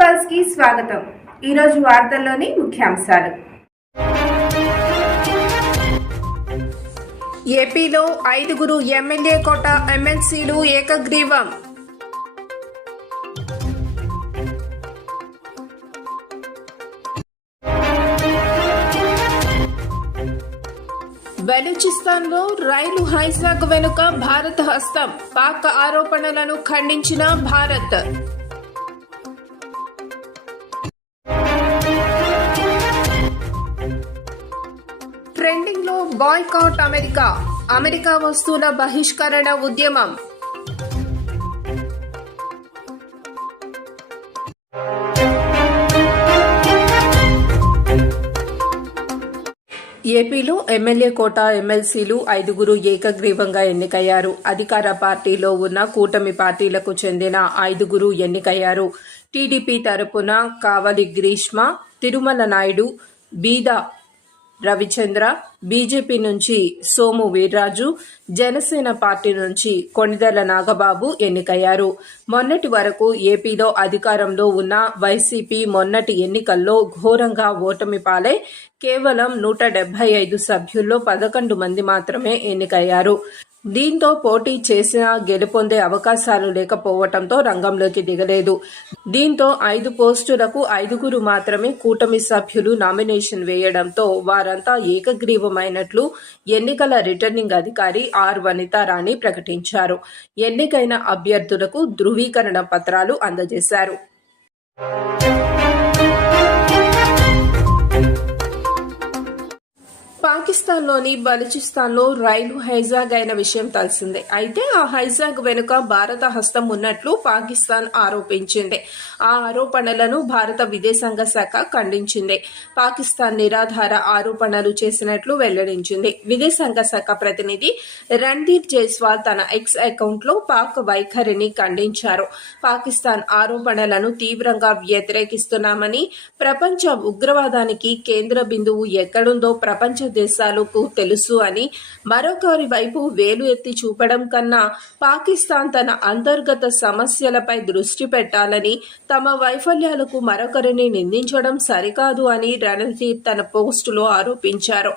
పల్స్కి స్వాగతం. ఈరోజు వార్తల్లోని ముఖ్యాంశాలు. ఏపీలో ఐదుగురు ఎమ్మెల్యే కోట ఎమ్మెల్సీలు ఏకగ్రీవం. బెలూచిస్తాన్లో రైలు హైజాక్ వెనుక భారత హస్తం. పాక్ ఆరోపణలను ఖండించిన భారత్. ట్రెండింగ్లో బాయ్కాట్ అమెరికా. అమెరికా వస్తువుల బహిష్కరణ ఉద్యమం. ఏపీలో ఎమ్మెల్యే కోట ఎమ్మెల్సీలు ఐదుగురు ఏకగ్రీవంగా ఎన్నికయ్యారు. అధికార పార్టీలో ఉన్న కూటమి పార్టీలకు చెందిన ఐదుగురు ఎన్నికయ్యారు. టీడీపీ తరపున కావలి గ్రీష్మ తిరుమల నాయుడు బీద రవిచంద్ర బీజేపీ నుంచి సోము వీర్రాజు జనసేన పార్టీ నుంచి కొణిదెల నాగబాబు ఎన్నికయ్యారు. మొన్నటి వరకు ఏపీలో అధికారంలో ఉన్న వైసీపీ మొన్నటి ఎన్నికల్లో ఘోరంగా ఓటమి పాలై కేవలం నూట డెబ్బై ఐదు సభ్యుల్లో పదకొండు మంది మాత్రమే ఎన్నికయ్యారు. దీంతో పోటీ చేసినా గెలుపొందే అవకాశాలు లేకపోవడంతో రంగంలోకి దిగలేదు. దీంతో ఐదు పోస్టులకు ఐదుగురు మాత్రమే కూటమి సభ్యులు నామినేషన్ వేయడంతో వారంతా ఏకగ్రీవమైనట్లు ఎన్నికల రిటర్నింగ్ అధికారి ఆర్ వనితారాణి ప్రకటించారు. ఎన్నికైన అభ్యర్థులకు ధృవీకరణ పత్రాలు అందజేశారు. పాకిస్తాన్లోని బలూచిస్తాన్లో రైలు హైజాగ్ అయిన విషయం తెలిసిందే. అయితే ఆ హైజాగ్ వెనుక భారత హస్తం ఉన్నట్లు పాకిస్తాన్ ఆరోపించింది. ఆ ఆరోపణలను భారత విదేశాంగ శాఖ ఖండించింది. పాకిస్తాన్ నిరాధార ఆరోపణలు చేసినట్లు వెల్లడించింది. విదేశాంగ శాఖ ప్రతినిధి రణ్దీప్ జైస్వాల్ తన ఎక్స్ అకౌంట్లో పాక్ వైఖరిని ఖండించారు. పాకిస్తాన్ ఆరోపణలను తీవ్రంగా వ్యతిరేకిస్తున్నామని ప్రపంచ ఉగ్రవాదానికి కేంద్ర బిందువు ఎక్కడుందో ప్రపంచ దేశాలకు తెలుసు అని మరొకరి వైపు వేలు ఎత్తి చూపడం కన్నా పాకిస్తాన్ తన అంతర్గత సమస్యలపై దృష్టి పెట్టాలని తమ వైఫల్యాలకు మరొకరిని నిందించడం సరికాదు అని రణధీర్ తన పోస్టులో ఆరోపించారు.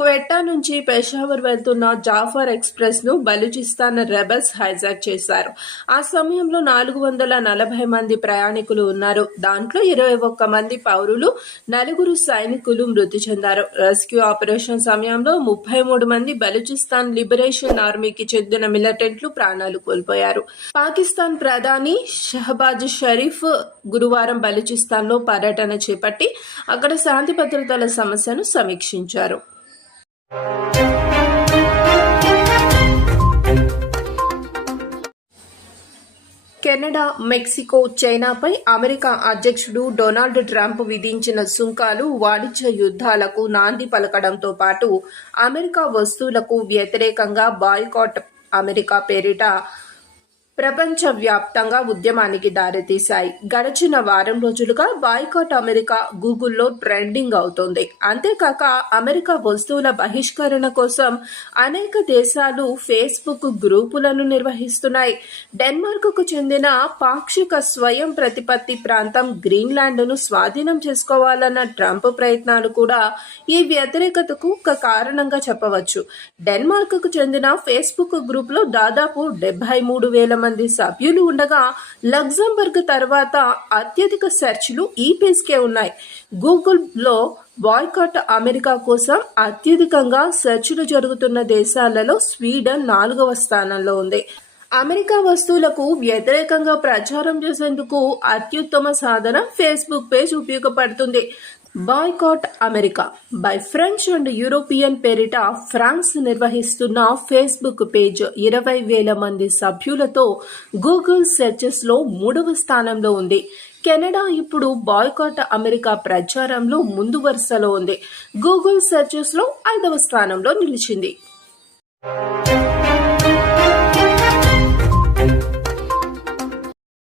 క్వెట్టా నుంచి పెషావర్ వెళ్తున్న జాఫర్ ఎక్స్ప్రెస్ను బలూచిస్తాన్ రెబల్స్ హైజాక్ చేశారు. ఆ సమయంలో నాలుగు వందల నలభై మంది ప్రయాణికులు ఉన్నారు. దాంట్లో ఇరవై ఒక్క మంది పౌరులు నలుగురు సైనికులు మృతి చెందారు. రెస్క్యూ ఆపరేషన్ సమయంలో ముప్పై మూడు మంది బలూచిస్తాన్ లిబరేషన్ ఆర్మీకి చెందిన మిలిటెంట్లు ప్రాణాలు కోల్పోయారు. పాకిస్తాన్ ప్రధాని షహబాజ్ షరీఫ్ గురువారం బలూచిస్తాన్లో పర్యటన చేపట్టి అక్కడ శాంతి భద్రతల సమస్యను సమీక్షించారు. కెనడా మెక్సికో చైనాపై అమెరికా అధ్యక్షుడు డొనాల్డ్ ట్రంప్ విధించిన సుంకాలు వాణిజ్య యుద్ధాలకు నాంది పలకడంతో పాటు అమెరికా వస్తువులకు వ్యతిరేకంగా బాయ్కాట్ అమెరికా పేరిట ప్రపంచవ్యాప్తంగా ఉద్యమానికి దారితీశాయి. గడిచిన వారం రోజులుగా బాయ్కాట్ అమెరికా గూగుల్లో ట్రెండింగ్ అవుతోంది. అంతేకాక అమెరికా వస్తువుల బహిష్కరణ కోసం అనేక దేశాలు ఫేస్బుక్ గ్రూపులను నిర్వహిస్తున్నాయి. డెన్మార్క్కు చెందిన పాక్షిక స్వయం ప్రతిపత్తి ప్రాంతం గ్రీన్లాండ్ను స్వాధీనం చేసుకోవాలన్న ట్రంప్ ప్రయత్నాలు కూడా ఈ వ్యతిరేకతకు ఒక కారణంగా చెప్పవచ్చు. డెన్మార్క్కు చెందిన ఫేస్బుక్ గ్రూప్లో దాదాపు డెబ్బై మూడు వేల మంది సభ్యులు ఉండగా లగ్జంబర్గ్ తర్వాత అత్యధిక సెర్చ్లు ఈ పేజ్కే ఉన్నాయి. గూగుల్లో బాయ్కాట్ అమెరికా కోసం అత్యధికంగా సెర్చ్లు జరుగుతున్న దేశాలలో స్వీడన్ నాలుగవ స్థానంలో ఉంది. అమెరికా వస్తువులకు వ్యతిరేకంగా ప్రచారం చేసేందుకు అత్యుత్తమ సాధనం ఫేస్బుక్ పేజ్ ఉపయోగపడుతుంది. Boycott America. Buy French and European పేరిట ఫ్రాన్స్ నిర్వహిస్తున్న ఫేస్బుక్ పేజ్ ఇరవై వేల మంది సభ్యులతో గూగుల్ సెర్చెస్లో మూడవ స్థానంలో ఉంది. కెనడా ఇప్పుడు బాయ్కాట్ అమెరికా ప్రచారంలో ముందు వరుసలో ఉంది. గూగుల్ సెర్చెస్లో ఐదవ స్థానంలో నిలిచింది.